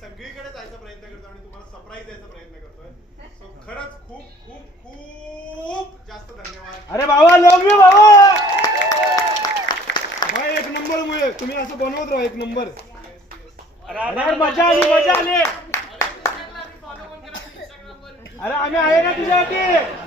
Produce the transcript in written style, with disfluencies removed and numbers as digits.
सगळीकडे जायचा प्रयत्न करतो आणि तुम्हाला सरप्राईज द्यायचा प्रयत्न करतोय. सो खरंच खूप खूप खूप जास्त धन्यवाद. अरे बाबा लव यू बाबा. भाई एक नंबर मुळे तुम्ही असं बनवत राहा एक नंबर. अरे मजा आली मजा आली. अरे आम्ही आहे ना तुझ्यासाठी.